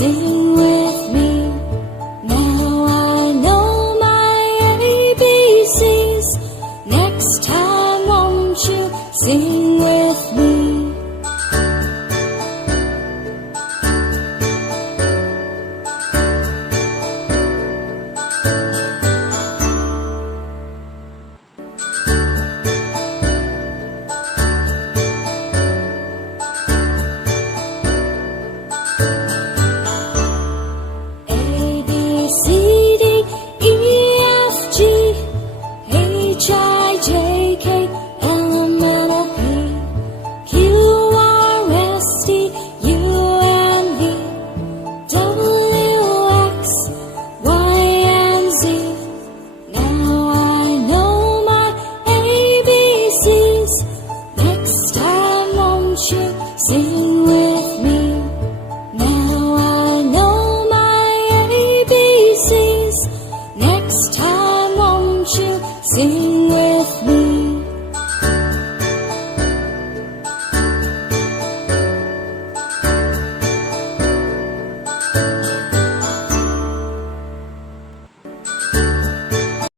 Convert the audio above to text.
Sing with me. Now I know my ABCs. Next time won't you sing with me? Sing with me. Now I know my ABCs. Next time won't you sing?